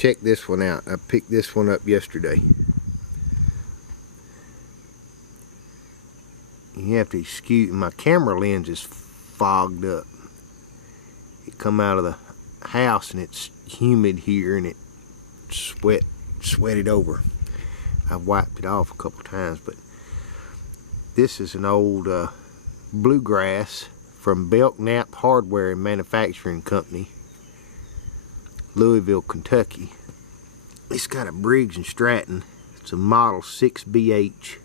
check this one out. I picked this one up yesterday. You have to excuse, my camera lens is fogged up. It come out of the house and it's humid here and it sweated over. I've wiped it off a couple times, but this is an old Bluegrass from Belknap Hardware and Manufacturing Company, Louisville, Kentucky. It's got a Briggs and Stratton. It's a model 6BH.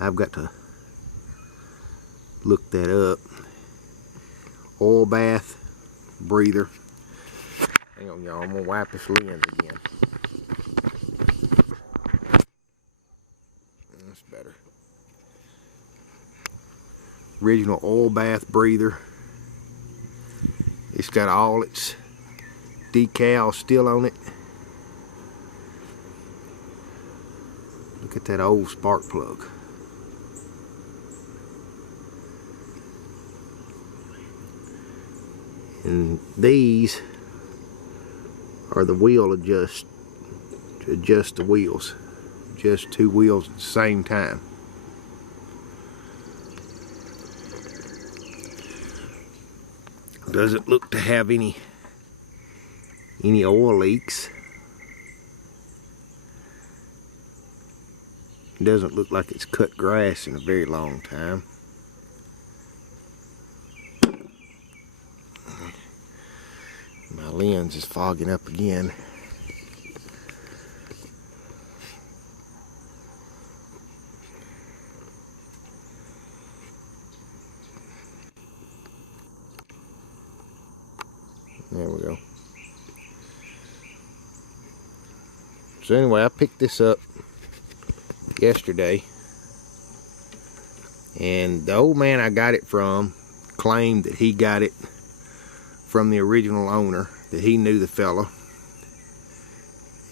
I've got to look that up. Oil bath breather. Hang on, y'all. I'm gonna wipe this lens again. That's better. Original oil bath breather. It's got all its decals still on it. Look at that old spark plug. And these are the wheel adjust to adjust the wheels. Just two wheels at the same time. Doesn't look to have any oil leaks. Doesn't look like it's cut grass in a very long time. My lens is fogging up again. There we go. So anyway, I picked this up yesterday, and the old man I got it from claimed that he got it from the original owner, that he knew the fella,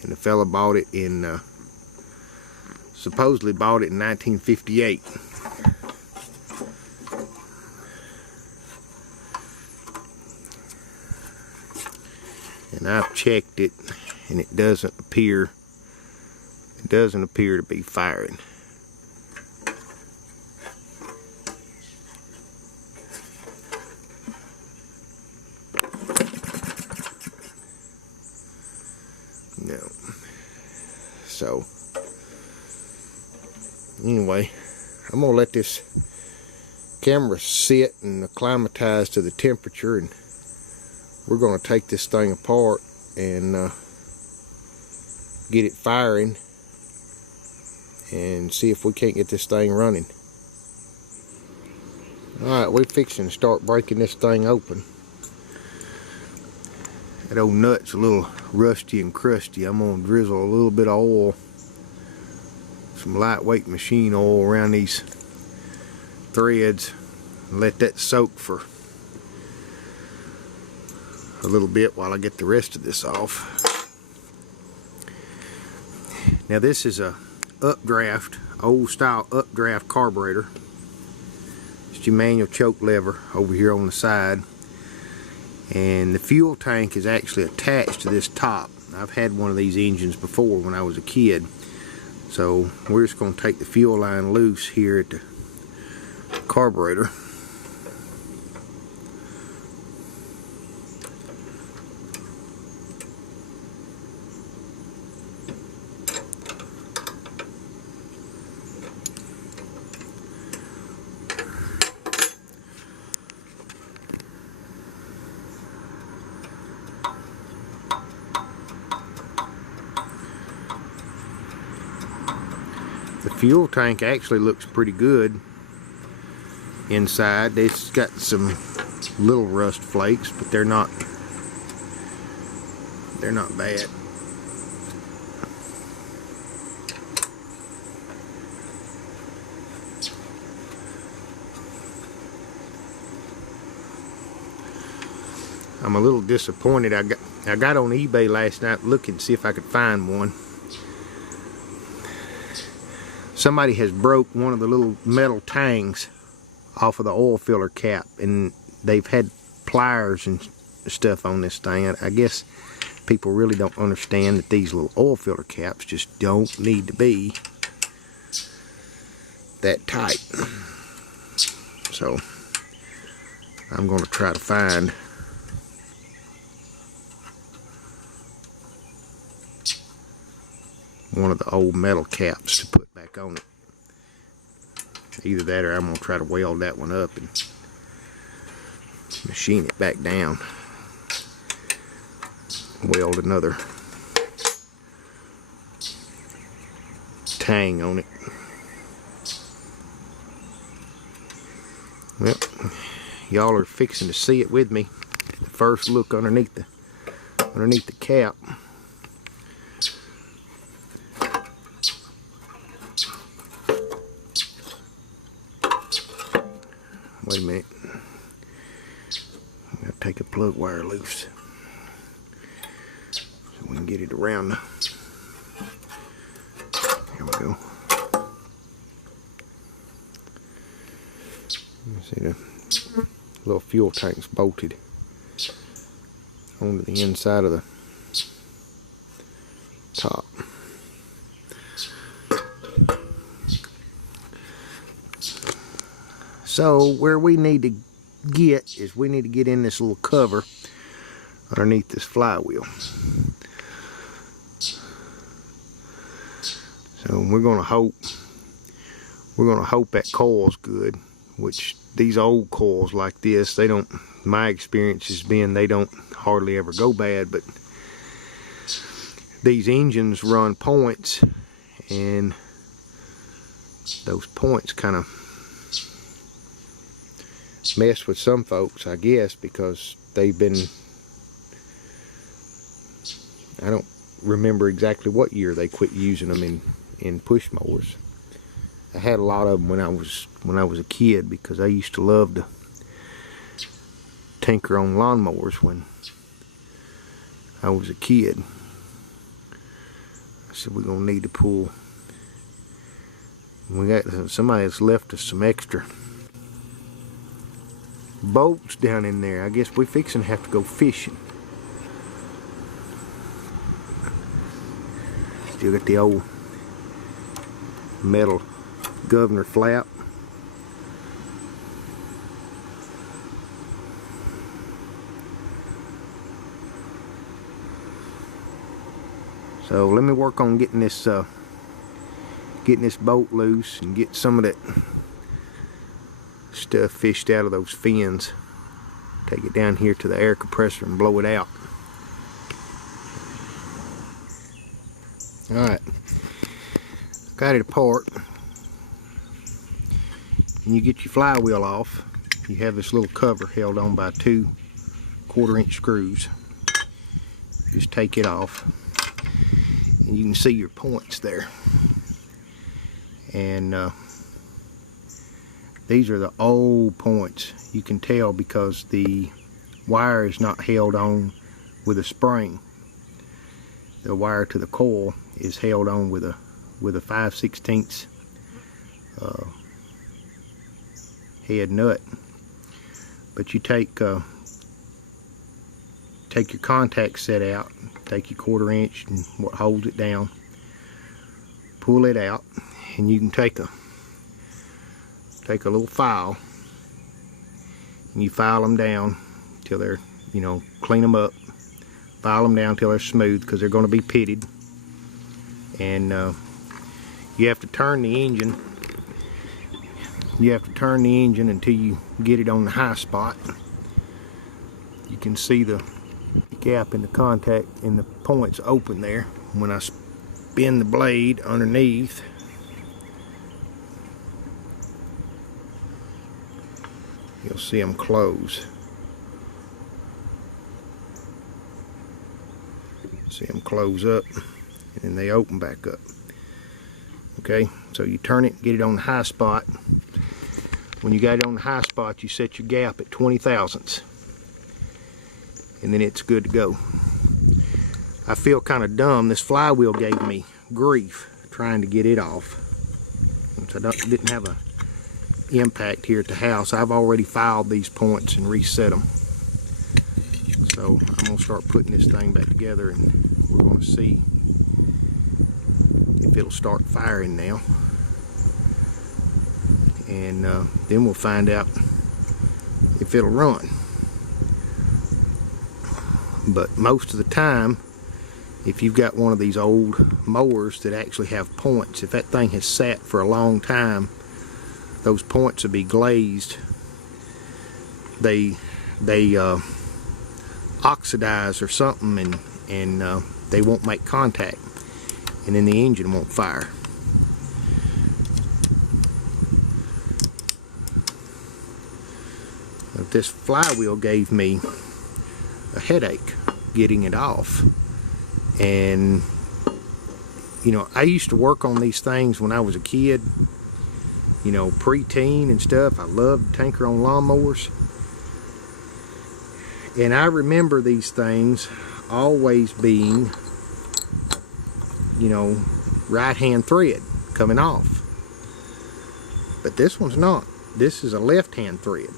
and the fella bought it in supposedly bought it in 1958. And I've checked it, and it doesn't appear to be firing. No. So anyway, I'm gonna let this camera sit and acclimatize to the temperature, and we're gonna take this thing apart and get it firing and see if we can't get this thing running. Alright, we're fixing to start breaking this thing open. That old nut's a little rusty and crusty. I'm gonna drizzle a little bit of oil, some lightweight machine oil around these threads, and let that soak for a little bit while I get the rest of this off. Now this is a updraft, old style updraft carburetor. It's your manual choke lever over here on the side, and the fuel tank is actually attached to this top. I've had one of these engines before when I was a kid, so we're just going to take the fuel line loose here at the carburetor. The fuel tank actually looks pretty good inside. It's got some little rust flakes, but they're not bad. I'm a little disappointed. I got on eBay last night looking to see if I could find one. Somebody has broke one of the little metal tangs off of the oil filler cap, and they've had pliers and stuff on this thing. I guess people really don't understand that these little oil filter caps just don't need to be that tight. So I'm going to try to find one of the old metal caps to put back on it. Either that or I'm going to try to weld that one up and machine it back down. Weld another tang on it. Well, y'all are fixing to see it with me. The first look underneath the cap. Wait a minute. I'm gonna take a plug wire loose so we can get it around the. There we go. You see the little fuel tank's bolted onto the inside of the top. So where we need to get is we need to get in this little cover underneath this flywheel. So we're gonna hope that coil's good, which these old coils like this, they don't, my experience has been they don't hardly ever go bad, but these engines run points, and those points kind of mess with some folks, I guess, because they've been, I don't remember exactly what year they quit using them in push mowers. I had a lot of them when I was a kid, because I used to love to tinker on lawnmowers when I was a kid. I said we're gonna need to pull. We got somebody that's left us some extra bolts down in there. I guess we're fixing to have to go fishing. Still got the old metal governor flap. So let me work on getting this bolt loose and get some of that stuff fished out of those fins. Take it down here to the air compressor and blow it out. Alright, got it apart. And you get your flywheel off, you have this little cover held on by 2 1/4-inch screws. Just take it off, and you can see your points there. And these are the old points. You can tell because the wire is not held on with a spring. The wire to the coil is held on with a 5/16 head nut. But you take your contact set out, take your 1/4-inch and what holds it down, pull it out, and you can take a little file and you file them down till they're, clean them up, file them down till they're smooth, because they're going to be pitted. And you have to turn the engine. You have to turn the engine until you get it on the high spot. You can see the gap in the contact and the points open there. When I spin the blade underneath, you'll see them close. See them close up, and then they open back up. Okay, so you turn it, get it on the high spot. When you got it on the high spot, you set your gap at 20 thousandths, and then it's good to go. I feel kind of dumb. This flywheel gave me grief trying to get it off. Since I didn't have a impact here at the house, I've already filed these points and reset them. So I'm going to start putting this thing back together, and we're going to see if it'll start firing now. And then we'll find out if it'll run. But most of the time, if you've got one of these old mowers that actually have points, if that thing has sat for a long time, those points will be glazed. They oxidize or something, and they won't make contact, and then the engine won't fire. But this flywheel gave me a headache getting it off. And you know, I used to work on these things when I was a kid, you know, pre-teen and stuff. I loved to tinker on lawnmowers. And I remember these things always being, you know, right-hand thread coming off. But this one's not. This is a left-hand thread.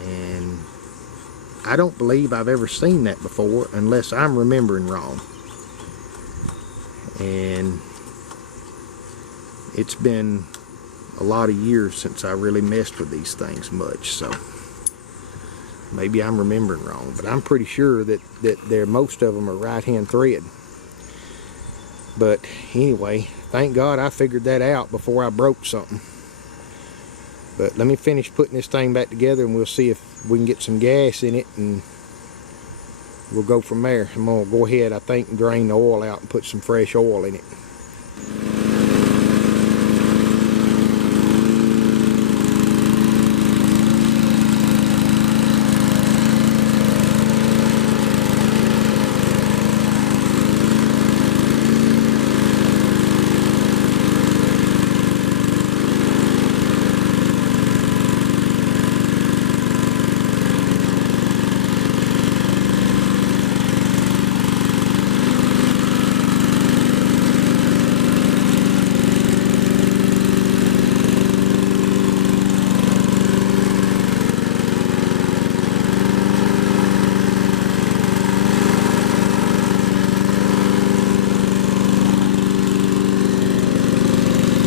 And I don't believe I've ever seen that before, unless I'm remembering wrong. And it's been a lot of years since I really messed with these things much, so maybe I'm remembering wrong, but I'm pretty sure that most of them are right-hand thread. But anyway, thank God I figured that out before I broke something. But let me finish putting this thing back together, and we'll see if we can get some gas in it, and we'll go from there. I'm going to go ahead, I think, and drain the oil out and put some fresh oil in it.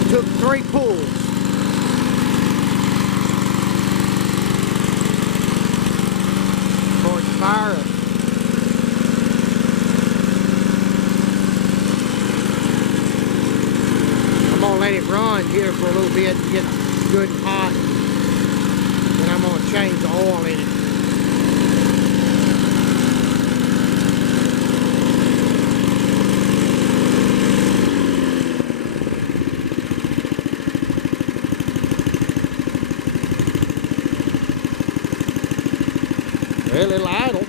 Took 3 pulls. For it to fire up. I'm gonna let it run here for a little bit to get good and hot. Then I'm gonna change the oil in it. Well, it'll idle.